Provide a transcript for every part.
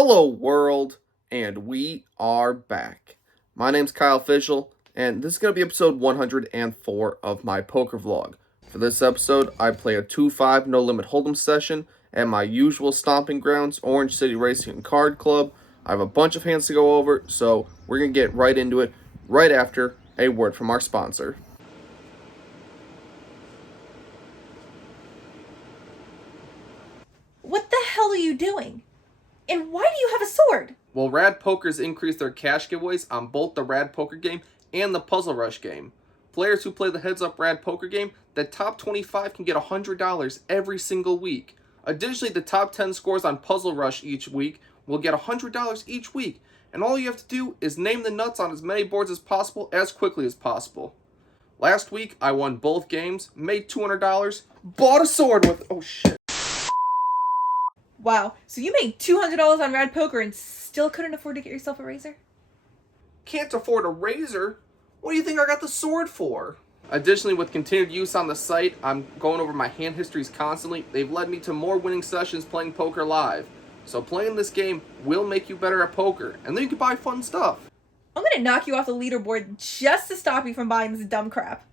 Hello, world, and we are back. My name's Kyle Fischel, and this is going to be episode 104 of my poker vlog. For this episode, I play a 2-5 no limit hold'em session at my usual stomping grounds, Orange City Racing and Card Club. I have a bunch of hands to go over, so we're going to get right into it right after a word from our sponsor. What the hell are you doing? And why do you have a sword? Well, Rad Poker's increased their cash giveaways on both the Rad Poker game and the Puzzle Rush game. Players who play the Heads Up Rad Poker game, the top 25 can get $100 every single week. Additionally, the top 10 scores on Puzzle Rush each week will get $100 each week. And all you have to do is name the nuts on as many boards as possible as quickly as possible. Last week, I won both games, made $200, bought a sword with... Oh, shit. Wow, so you made $200 on Rad Poker and still couldn't afford to get yourself a razor? Can't afford a razor? What do you think I got the sword for? Additionally, with continued use on the site, I'm going over my hand histories constantly. They've led me to more winning sessions playing poker live. So playing this game will make you better at poker, and then you can buy fun stuff. I'm gonna knock you off the leaderboard just to stop you from buying this dumb crap.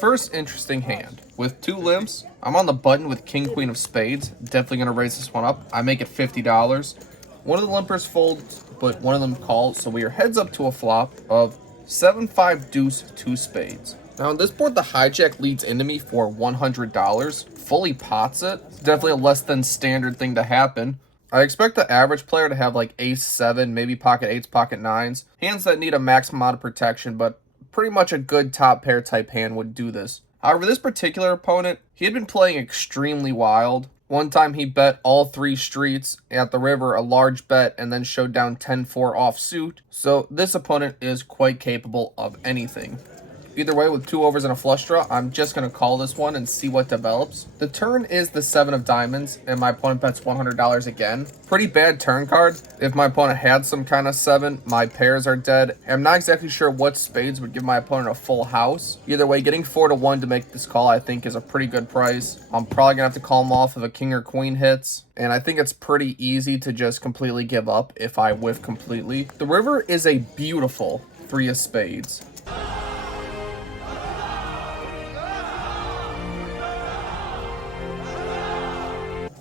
First interesting hand. With two limps, I'm on the button with King Queen of Spades. Definitely going to raise this one up. I make it $50. One of the limpers folds, but one of them calls, so we are heads up to a flop of 7-5 deuce 2 spades. Now on this board, the hijack leads into me for $100. Fully pots it. It's definitely a less than standard thing to happen. I expect the average player to have like ace 7, maybe pocket 8s, pocket 9s. Hands that need a maximum amount of protection, but pretty much a good top pair type hand would do this. However, this particular opponent, he had been playing extremely wild. One time he bet all 3 streets at the river, a large bet, and then showed down 10-4 offsuit. So this opponent is quite capable of anything. Either way, with 2 overs and a flush draw, I'm just going to call this one and see what develops. The turn is the 7 of diamonds, and my opponent bets $100 again. Pretty bad turn card. If my opponent had some kind of 7, my pairs are dead. I'm not exactly sure what spades would give my opponent a full house. Either way, getting 4-1 to make this call, I think, is a pretty good price. I'm probably going to have to call him off if a king or queen hits. And I think it's pretty easy to just completely give up if I whiff completely. The river is a beautiful 3 of spades.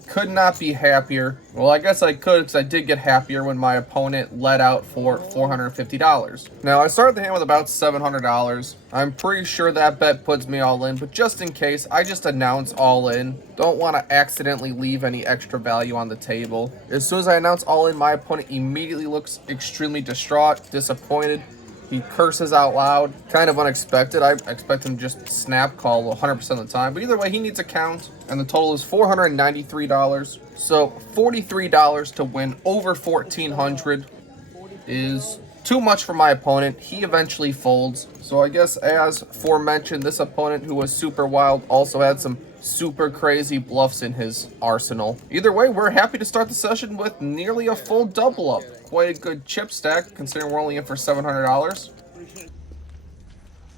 Could not be happier. Well, I guess I could because I did get happier when my opponent let out for $450. Now, I started the hand with about $700. I'm pretty sure that bet puts me all in, but just in case, I just announce all in. Don't want to accidentally leave any extra value on the table. As soon as I announce all in, my opponent immediately looks extremely distraught, disappointed. He curses out loud. Kind of unexpected. I expect him to just snap call 100% of the time. But either way, he needs a count. And the total is $493. So $43 to win over $1,400 is too much for my opponent. He eventually folds. So I guess as aforementioned, this opponent who was super wild also had some super crazy bluffs in his arsenal. Either way, we're happy to start the session with nearly a full double up. Quite a good chip stack, considering we're only in for $700.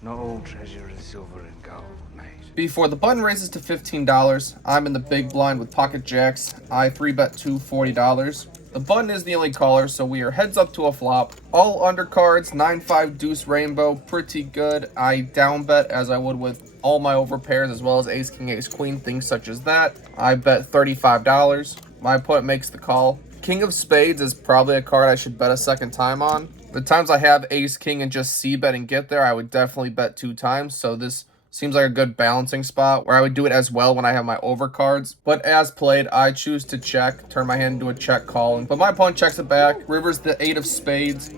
Not all treasure is silver and gold, mate. Before the button raises to $15, I'm in the big blind with pocket jacks. I 3-bet to $40. The button is the only caller, so we are heads up to a flop. All undercards, 9-5 deuce rainbow, pretty good. I down bet as I would with all my overpairs, as well as ace king, ace queen, things such as that. I bet $35. My opponent makes the call. King of spades is probably a card I should bet a second time on. The times I have ace king and just c-bet and get there, I would definitely bet 2 times, so this seems like a good balancing spot where I would do it as well when I have my overcards. But as played, I choose to check, turn my hand into a check call. But my opponent checks it back. River's the 8 of spades.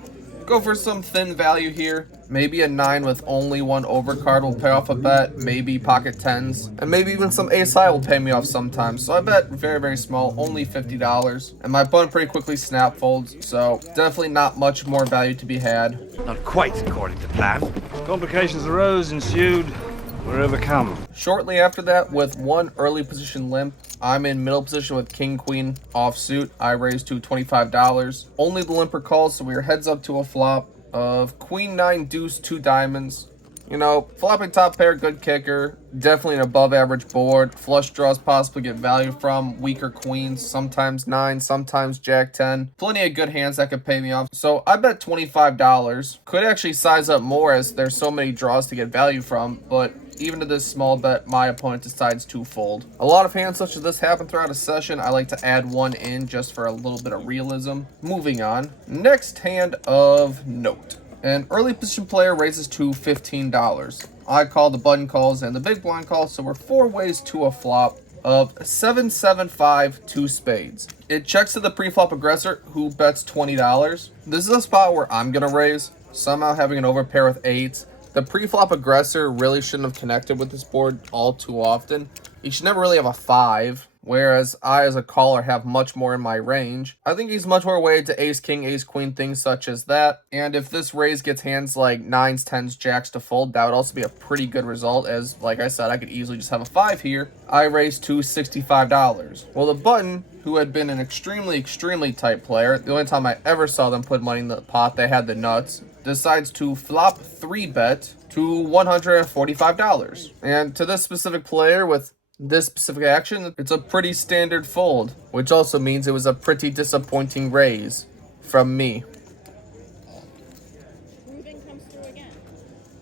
Go for some thin value here. Maybe a 9 with only 1 overcard will pay off a bet. Maybe pocket 10s. And maybe even some ace high will pay me off sometimes. So I bet very, very small, only $50. And my opponent pretty quickly snap folds. So definitely not much more value to be had. Not quite according to plan. Complications arose, ensued. Were overcome. Shortly after that, with 1 early position limp, I'm in middle position with king queen offsuit. I raise to $25. Only the limper calls, so we are heads up to a flop of queen 9 deuce 2 diamonds. You know, flopping top pair, good kicker. Definitely an above average board. Flush draws possibly get value from. Weaker queens, sometimes 9, sometimes jack 10. Plenty of good hands that could pay me off. So I bet $25. Could actually size up more as there's so many draws to get value from, but even to this small bet, my opponent decides to fold. A lot of hands such as this happen throughout a session. I like to add one in just for a little bit of realism. Moving on. Next hand of note. An early position player raises to $15. I call the button calls and the big blind calls, so we're 4 ways to a flop of 7-7-5 2 spades. It checks to the pre-flop aggressor, who bets $20. This is a spot where I'm gonna raise, somehow having an overpair with 8s. The pre-flop aggressor really shouldn't have connected with this board all too often. He should never really have a 5, whereas I as a caller have much more in my range. I think he's much more weighted to ace king, ace queen, things such as that. And if this raise gets hands like 9s, 10s, jacks to fold, that would also be a pretty good result, as like I said, I could easily just have a 5 here. I raised to $65. Well, the button, who had been an extremely tight player, the only time I ever saw them put money in the pot, they had the nuts, decides to flop 3-bet to $145. And to this specific player with this specific action, it's a pretty standard fold, which also means it was a pretty disappointing raise from me.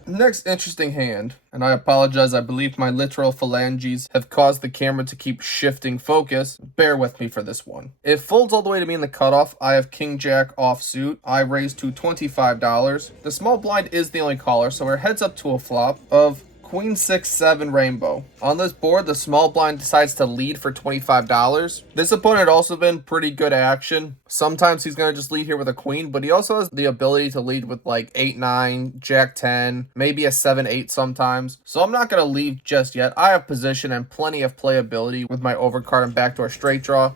Next interesting hand, and I apologize, I believe my literal phalanges have caused the camera to keep shifting focus. Bear with me for this one. It folds all the way to me in the cutoff. I have king jack offsuit. I raise to $25. The small blind is the only caller, so we're heads up to a flop of queen 6-7 rainbow. On this board, the small blind decides to lead for $25. This opponent had also been pretty good action. Sometimes he's going to just lead here with a queen, but he also has the ability to lead with like 8-9, jack 10, maybe a 7-8 sometimes. So I'm not going to leave just yet. I have position and plenty of playability with my overcard and backdoor straight draw.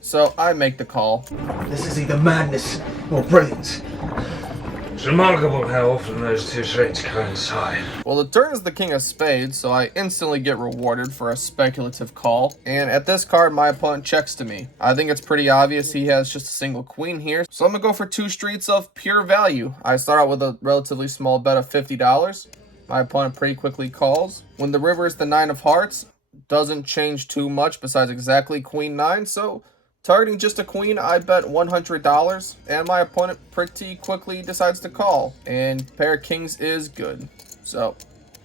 So I make the call. This is either madness or brilliance. It's remarkable how often those two traits coincide. Well, the turn is the king of spades, so I instantly get rewarded for a speculative call. And at this card, my opponent checks to me. I think it's pretty obvious he has just a single queen here, so I'm gonna go for 2 streets of pure value. I start out with a relatively small bet of $50. My opponent pretty quickly calls. When the river is the 9 of hearts, doesn't change too much besides exactly queen 9, so targeting just a queen, I bet $100, and my opponent pretty quickly decides to call, and pair of kings is good. So,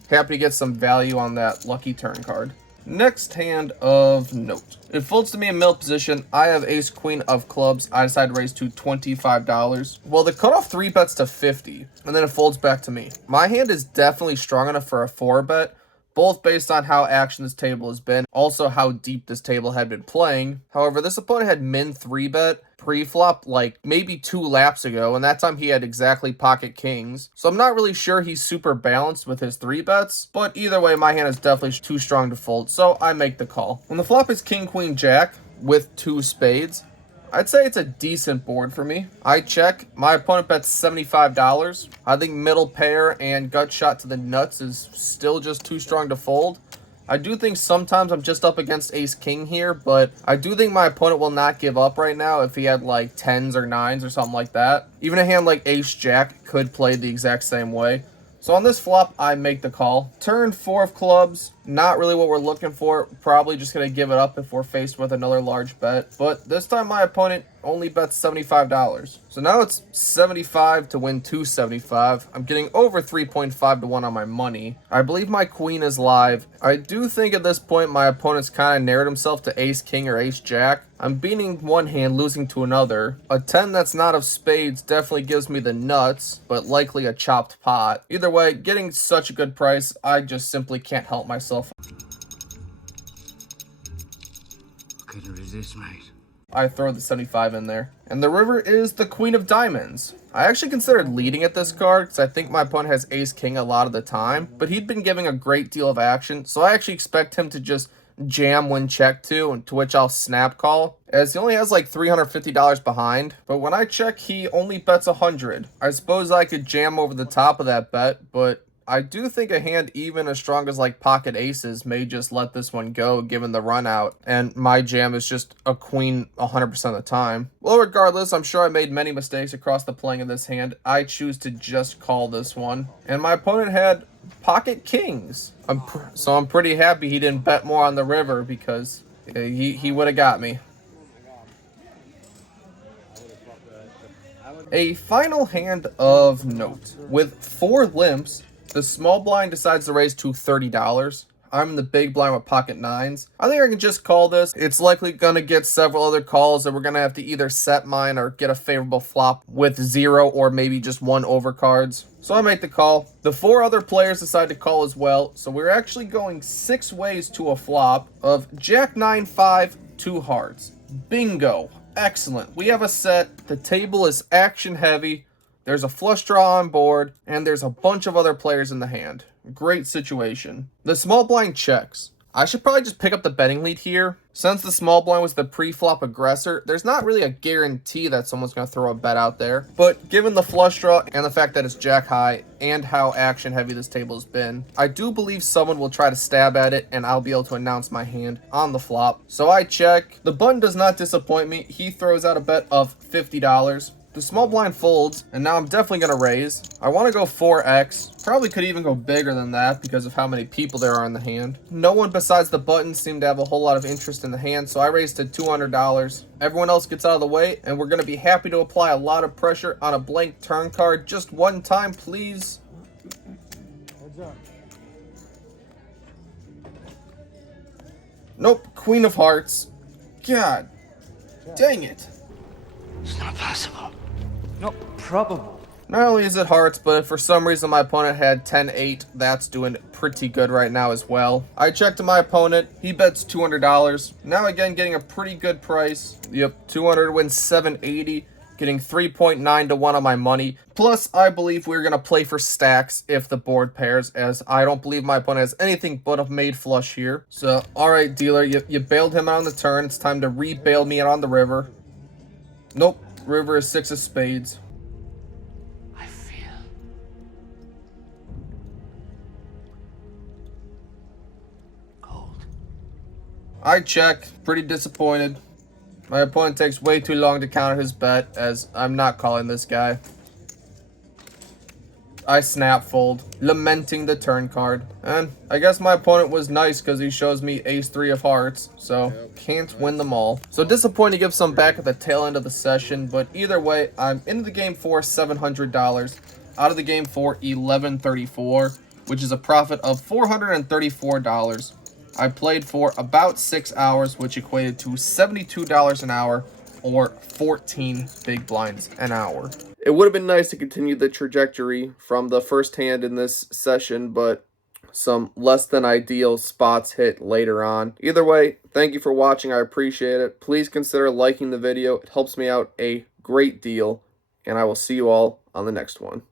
happy to get some value on that lucky turn card. Next hand of note. It folds to me in middle position. I have ace queen of clubs. I decide to raise to $25. Well, the cutoff 3 bets to 50, and then it folds back to me. My hand is definitely strong enough for a 4 bet, both based on how action this table has been, also how deep this table had been playing. However, this opponent had min 3-bet pre-flop like maybe 2 laps ago, and that time he had exactly pocket kings. So I'm not really sure he's super balanced with his 3-bets, but either way, my hand is definitely too strong to fold, so I make the call. When the flop is king, queen, jack with 2 spades, I'd say it's a decent board for me. I check. My opponent bets $75. I think middle pair and gut shot to the nuts is still just too strong to fold. I do think sometimes I'm just up against ace king here, but I do think my opponent will not give up right now if he had like 10s or 9s or something like that. Even a hand like ace jack could play the exact same way. So on this flop, I make the call. Turn 4 of clubs, not really what we're looking for. Probably just going to give it up if we're faced with another large bet. But this time my opponent only bets $75. So now it's 75 to win 275. I'm getting over 3.5 to 1 on my money. I believe my queen is live. I do think at this point my opponent's kind of narrowed himself to ace king or ace jack. I'm beating one hand, losing to another. A 10 that's not of spades definitely gives me the nuts, but likely a chopped pot. Either way, getting such a good price, I just simply can't help myself. Couldn't resist, mate. I throw the 75 in there. And the river is the queen of diamonds. I actually considered leading at this card because I think my opponent has ace king a lot of the time, but he'd been giving a great deal of action, so I actually expect him to just jam when checked to which I'll snap call, as he only has like $350 behind. But when I check, he only bets 100. I suppose I could jam over the top of that bet, but I do think a hand even as strong as like pocket aces may just let this one go given the run out, and my jam is just a queen 100% of the time. Well, regardless, I'm sure I made many mistakes across the playing of this hand. I choose to just call this one, and my opponent had pocket kings. So I'm pretty happy he didn't bet more on the river, because he would have got me. A final hand of note. With 4 limps, the small blind decides to raise to $30. I'm in the big blind with pocket 9s. I think I can just call this. It's likely going to get several other calls, and we're going to have to either set mine or get a favorable flop with 0 or maybe just 1 overcards. So I make the call. The 4 other players decide to call as well, so we're actually going 6 ways to a flop of Jack 9-5, 2 hearts. Bingo. Excellent. We have a set. The table is action heavy. There's a flush draw on board, and there's a bunch of other players in the hand. Great situation. The small blind checks. I should probably just pick up the betting lead here. Since the small blind was the pre-flop aggressor, there's not really a guarantee that someone's going to throw a bet out there. But given the flush draw and the fact that it's jack high and how action heavy this table has been, I do believe someone will try to stab at it, and I'll be able to announce my hand on the flop. So I check. The button does not disappoint me. He throws out a bet of $50. The small blind folds, and now I'm definitely going to raise. I want to go 4x. Probably could even go bigger than that because of how many people there are in the hand. No one besides the button seemed to have a whole lot of interest in the hand, so I raised to $200. Everyone else gets out of the way, and we're going to be happy to apply a lot of pressure on a blank turn card. Just one time, please. Nope, Queen of Hearts. God dang it. It's not possible. Not probable. Not only is it hearts, but if for some reason my opponent had 10-8, that's doing pretty good right now as well. I checked to my opponent. He bets $200. Now again, getting a pretty good price. Yep, 200 wins 780. Getting 3.9 to 1 on my money. Plus, I believe we're going to play for stacks if the board pairs, as I don't believe my opponent has anything but a made flush here. So, alright, dealer, you bailed him out on the turn. It's time to re-bail me out on the river. Nope. River is 6 of spades. I feel cold. I check. Pretty disappointed. My opponent takes way too long to counter his bet, as I'm not calling this guy. I snap fold, lamenting the turn card. And I guess my opponent was nice because he shows me ace-3 of hearts, so can't win them all. So disappointed to give some back at the tail end of the session, but either way, I'm into the game for $700, out of the game for $1134, which is a profit of $434. I played for about 6 hours, which equated to $72 an hour, or 14 big blinds an hour. It would have been nice to continue the trajectory from the first hand in this session, but some less than ideal spots hit later on. Either way, thank you for watching. I appreciate it. Please consider liking the video. It helps me out a great deal, and I will see you all on the next one.